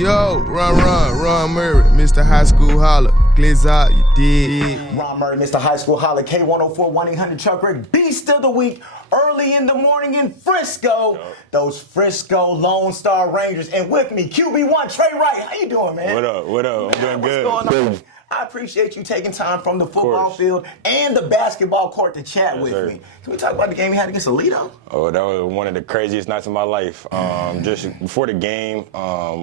Yo, Ron Murray, Mr. High School Holler. Glizz out, you did. Ron Murray, Mr. High School Holler, K104, 1-800-TreyWright, Beast of the Week, early in the morning in Frisco. Those Frisco Lone Star Rangers. And with me, QB1, Trey Wright. How you doing, man? What up? I'm doing good. What's going on? I appreciate you taking time from the football field and the basketball court to chat with me. Can we talk about the game you had against Aledo? Oh, that was one of the craziest nights of my life. Just before the game,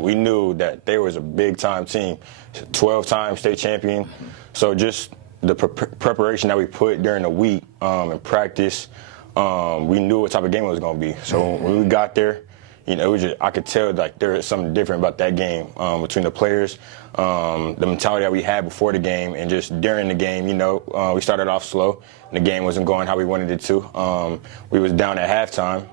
we knew that they was a big-time team, 12-time state champion. So just the preparation that we put during the week in practice, we knew what type of game it was going to be. So when we got there, you know, I could tell like there was something different about that game between the players, the mentality that we had before the game, and just during the game. You know, we started off slow, and the game wasn't going how we wanted it to. We was down at halftime.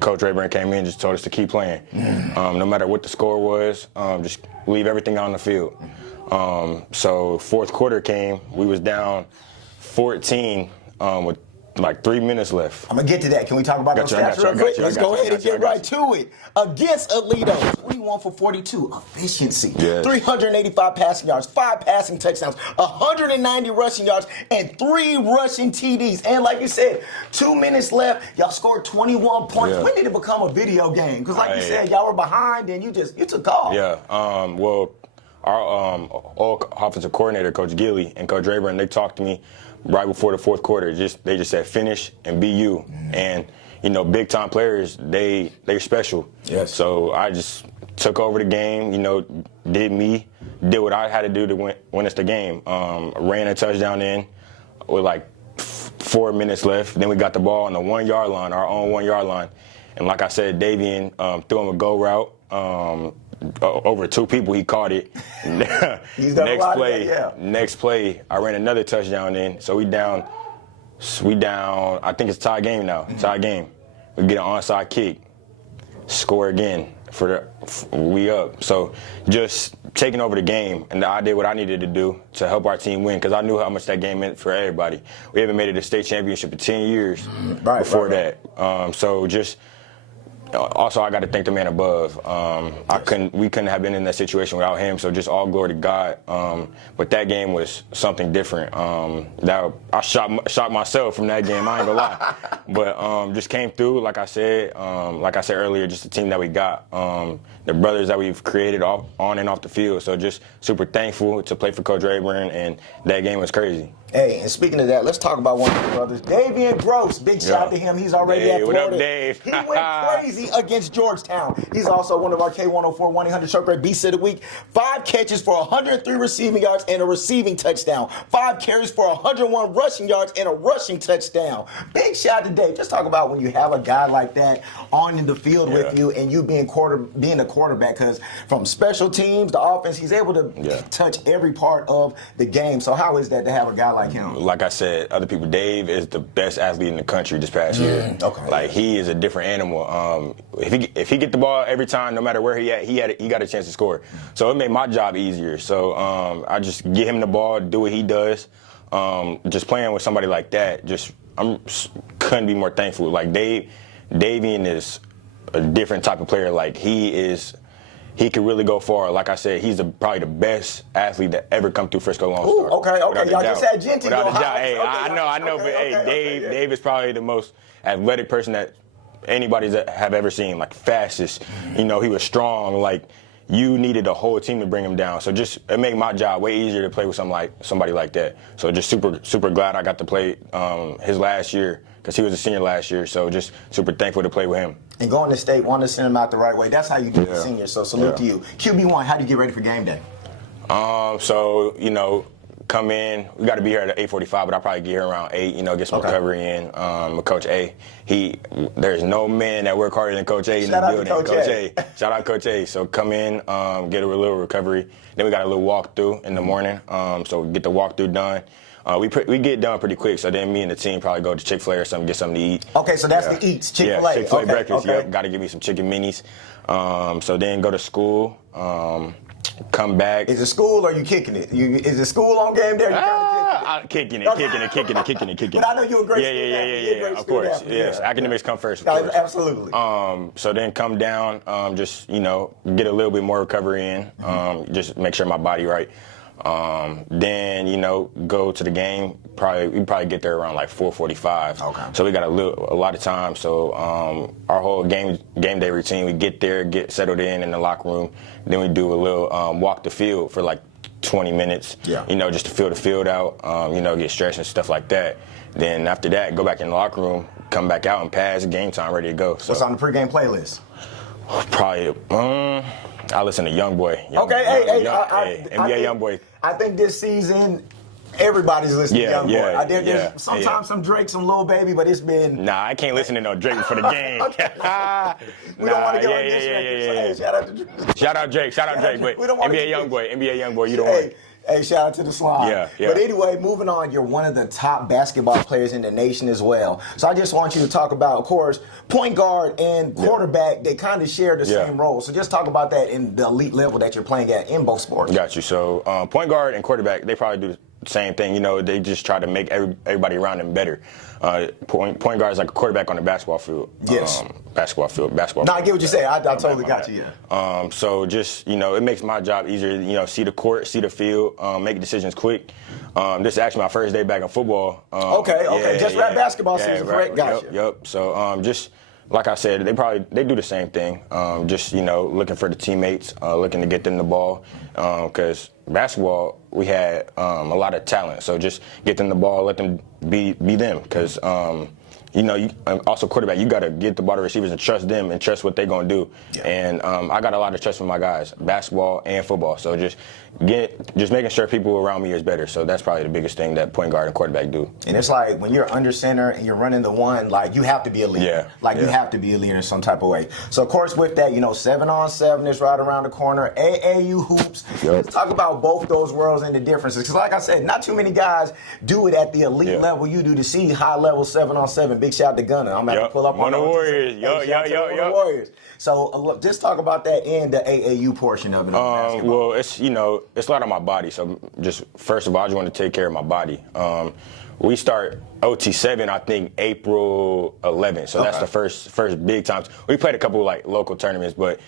Coach Rayburn came in and just told us to keep playing, no matter what the score was. Just leave everything on the field. So fourth quarter came, we was down 14 with like 3 minutes left. I'm going to get to that. Can we talk about those stats real quick? Let's go ahead and get right to it. Against Aledo, 21 for 42. Efficiency. Yes. 385 passing yards, 5 passing touchdowns, 190 rushing yards, and 3 rushing TDs. And like you said, 2 minutes left. Y'all scored 21 points. Yeah. When did it become a video game? Because like you said, y'all were behind and you took off. Yeah. Well, our offensive coordinator, Coach Gilly, and Coach Rayburn, they talked to me right before the fourth quarter. They just said finish and be you. And you know, big time players, they're special. Yes. So I just took over the game. You know, did what I had to do to win us the game. Ran a touchdown in with like 4 minutes left. Then we got the ball on the 1 yard line, our own 1 yard line. And like I said, Davian threw him a go route. Over 2 people, he caught it. Next play, I ran another touchdown in. So we down. I think it's tie game now. Tie game. We get an onside kick, score again we up. So just taking over the game, and I did what I needed to do to help our team win, because I knew how much that game meant for everybody. We haven't made it a state championship in 10 years before that. So just. Also, I got to thank the man above. We couldn't have been in that situation without him. So just all glory to God. But that game was something different. That I shocked myself from that game. I ain't gonna lie. But just came through. Like I said earlier, just the team that we got. The brothers that we've created on and off the field. So just super thankful to play for Coach Rayburn, and that game was crazy. Hey, and speaking of that, let's talk about one of the brothers, Davian Groce. Big shout out to him. He's already at Florida. What up, Dave? He went crazy against Georgetown. He's also one of our K104 1-800-TreyWright Beast of the Week. 5 catches for 103 receiving yards and a receiving touchdown. 5 carries for 101 rushing yards and a rushing touchdown. Big shout out to Dave. Just talk about when you have a guy like that on in the field with you, and you being a quarterback, because from special teams, the offense, he's able to touch every part of the game. So how is that to have a guy like him? Like I said, other people, Dave is the best athlete in the country this past year. Okay. Like, he is a different animal. If he get the ball every time, no matter where he at, he got a chance to score. So it made my job easier. So I just get him the ball, do what he does. Just playing with somebody like that, couldn't be more thankful. Like, Davian is a different type of player. Like, he could really go far. Like I said, he's probably the best athlete that ever come through Frisco Lone Star. Okay. Y'all just had Genty. Without a doubt. Hey, I know, but Dave is probably the most athletic person that anybody's have ever seen. Like, fastest. You know, he was strong. Like, you needed a whole team to bring him down. So it made my job way easier to play with somebody like that. So just super glad I got to play his last year, because he was a senior last year. So just super thankful to play with him. And going to state, want to send him out the right way. That's how you do the senior. So salute to you. QB1, how do you get ready for game day? So, you know, come in. We got to be here at 8:45, but I'll probably get here around 8, you know, get some recovery in. With Coach A, there's no man that work harder than Coach A in the building. Coach A. Shout out Coach A. So come in, get a little recovery. Then we got a little walkthrough in the morning. So get the walkthrough done. We get done pretty quick, so then me and the team probably go to Chick-fil-A or something, get something to eat. Okay, so that's the eats, Chick-fil-A. Yeah, Chick-fil-A breakfast, yep. Got to give me some chicken minis. So then go to school, come back. Is it school or are you kicking it? Is it school on game day? Kicking it. But I know you're a great Yeah. Of course, yes. Academics come first. Absolutely. So then come down, just get a little bit more recovery in, just make sure my body right. Then go to the game. We probably get there around like 4:45. Okay. So we got a lot of time. So our whole game day routine, we get there, get settled in the locker room. Then we do a little walk the field for like 20 minutes. Yeah. Just to feel the field out. Get stretched and stuff like that. Then after that, go back in the locker room, come back out and pass. Game time, ready to go. So what's on the pregame playlist? Probably. I listen to Youngboy. NBA Youngboy. I think this season everybody's listening to Youngboy. I did sometimes some Drake, some Lil Baby, but it's been. Nah, I can't listen to no Drake before the game. We don't want to get on this. Shout out to Drake. Shout out Drake. But NBA Youngboy, you don't want. Hey, shout out to the slime. Yeah. But anyway, moving on, you're one of the top basketball players in the nation as well. So I just want you to talk about, of course, point guard and quarterback, they kind of share the same role. So just talk about that in the elite level that you're playing at in both sports. Got you. So point guard and quarterback, they probably do the same thing. They just try to make everybody around them better. Point guard is like a quarterback on the basketball field. Yes. Basketball field. No, I get what you're saying. I totally got you. Yeah. So just it makes my job easier. See the court, see the field, make decisions quick. This is actually my first day back in football. Okay. Just wrapped basketball season, correct? Gotcha. Yep. So just like I said, they do the same thing. Just looking for the teammates, looking to get them the ball, because basketball we had a lot of talent. So just get them the ball, let them be them, because also quarterback, you got to get the ball to receivers and trust them and trust what they're going to do. Yeah. And I got a lot of trust from my guys, basketball and football. So just making sure people around me is better. So that's probably the biggest thing that point guard and quarterback do. And it's like when you're under center and you're running the one, like you have to be a leader. You have to be a leader in some type of way. So of course with that, 7-on-7 is right around the corner. AAU hoops. Yep. Let's talk about both those worlds and the differences. Because like I said, not too many guys do it at the elite level you do to see high level 7-on-7. Big shout out to Gunner. I'm going to pull up on the Warriors. Warriors. So just talk about that in the AAU portion of it. Well, it's it's a lot on my body. So just first of all, I just want to take care of my body. We start OT7, I think April 11th. So that's the first big times. We played a couple like local tournaments, but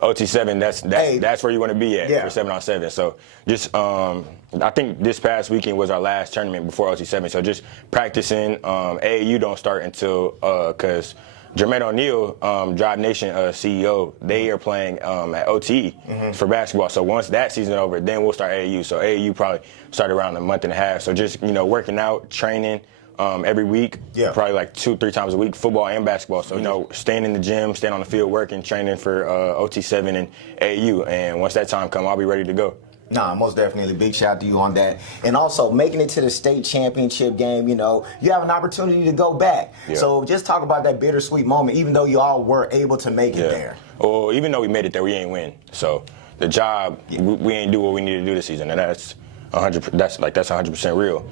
OT7, that's where you want to be at for 7-on-7. So just I think this past weekend was our last tournament before OT7. So just practicing. AAU don't start until because Jermaine O'Neal, Drive Nation CEO, they are playing at OT for basketball. So once that season is over, then we'll start AAU. So AAU probably start around a month and a half. So just working out, training. Every week, probably like 2-3 times a week, football and basketball. So, staying in the gym, staying on the field, working, training for OT7 and AAU. And once that time comes, I'll be ready to go. Nah, most definitely. Big shout out to you on that. And also making it to the state championship game, you have an opportunity to go back. Yeah. So just talk about that bittersweet moment, even though you all were able to make it there. Well, even though we made it there, we ain't win. So the job, we ain't do what we need to do this season. And that's 100% real.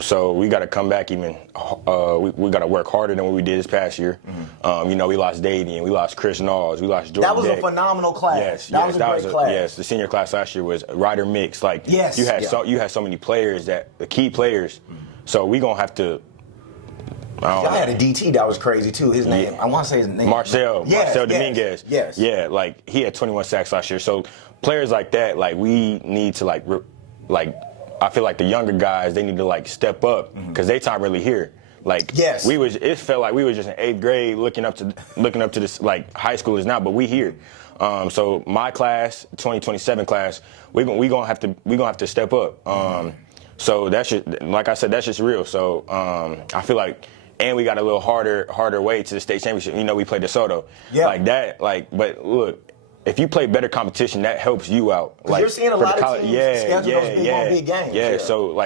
So we got to come back even. We got to work harder than what we did this past year. We lost Davian, we lost Chris Knowles, we lost Jordan. That was a phenomenal class. That was a great class. Yes, the senior class last year was Rider mix. You had so many players the key players. So we gonna have to. I had a DT that was crazy too. His name, I want to say his name. Marcel Dominguez. Yes. Yeah, he had 21 sacks last year. So players like that, we need to I feel like the younger guys, they need to step up because they time really here. It felt like we was just in 8th grade looking up to this high schoolers now, but we here. So my class, 2027 class, we gonna have to step up. So that's just, like I said, that's just real. So I feel like, and we got a little harder way to the state championship. We played DeSoto but look. If you play better competition, that helps you out. You're seeing a lot of teams schedule those big games. Yeah, so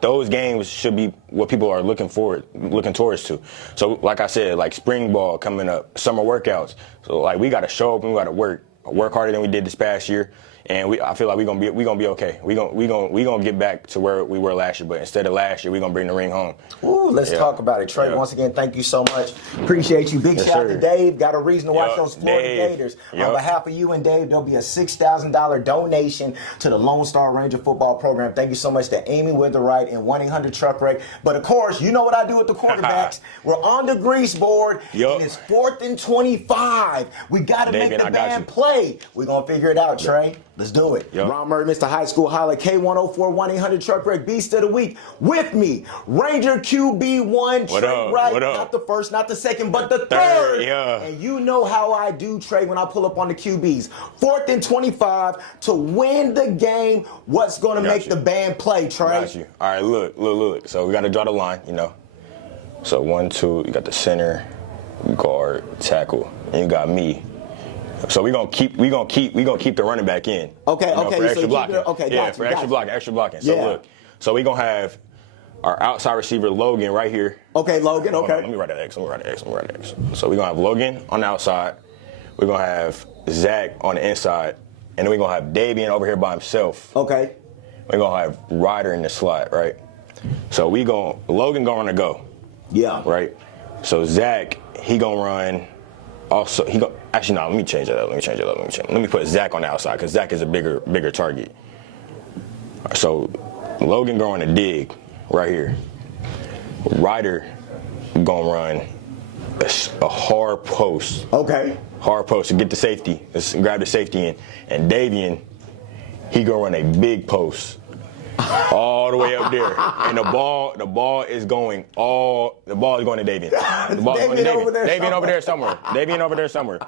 those games should be what people are looking towards to. So like I said, spring ball coming up, summer workouts. So we got to show up and we got to work harder than we did this past year. And I feel like we're gonna be okay. We gonna get back to where we were last year, but instead of last year, we're gonna bring the ring home. Ooh, let's talk about it. Trey, once again, thank you so much. Appreciate you. Big shout out to Dave. Got a reason to watch those Florida Gators. On behalf of you and Dave, there'll be a $6,000 donation to the Lone Star Ranger football program. Thank you so much to Amy Witherwright and 1-800-TRUCK-RATE. But of course, you know what I do with the quarterbacks. We're on the grease board, and it's 4th and 25. We got to make the band play. We're going to figure it out, Trey. Let's do it. Ron Murray, Mr. High School Holler, K104, 1-800-TRUCK-RATE, Beast of the Week. With me, Ranger QB1, Trey Wright. Not the first, not the second, but the third. And you know how I do, Trey, when I pull up on the QBs. 4th and 25 to win the game. What's going to make the band play, Trey? Got you. All right, look. So we got to draw the line, you know. So 1, 2, you got the center, guard, tackle, and you got me. So we gonna keep the running back in. Okay. For extra blocking. For extra blocking. So look, so we gonna have our outside receiver Logan right here. Okay, Logan. Okay. Let me write that X. So we gonna have Logan on the outside. We're gonna have Zach on the inside, and then we gonna have Davian over here by himself. Okay. We're gonna have Ryder in the slot, right? So Logan gonna run a go. Yeah. Right. So Zach, he gonna run. Also, let me change that up. Let me put Zach on the outside because Zach is a bigger target. So Logan going to dig right here. Ryder gonna run a hard post. Okay. Hard post to get the safety. Let's grab the safety in. And Davian, he gonna run a big post all the way up there. And the ball is going to Davian. The ball is going to Davian. Davian over there somewhere.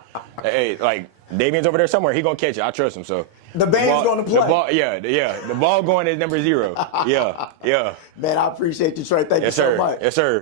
Hey, like Davian's over there somewhere. He gonna catch it. I trust him. So the band's going to play. The ball going is number 0. Yeah. Man, I appreciate you, Trey. Thank you so much. Yes, sir.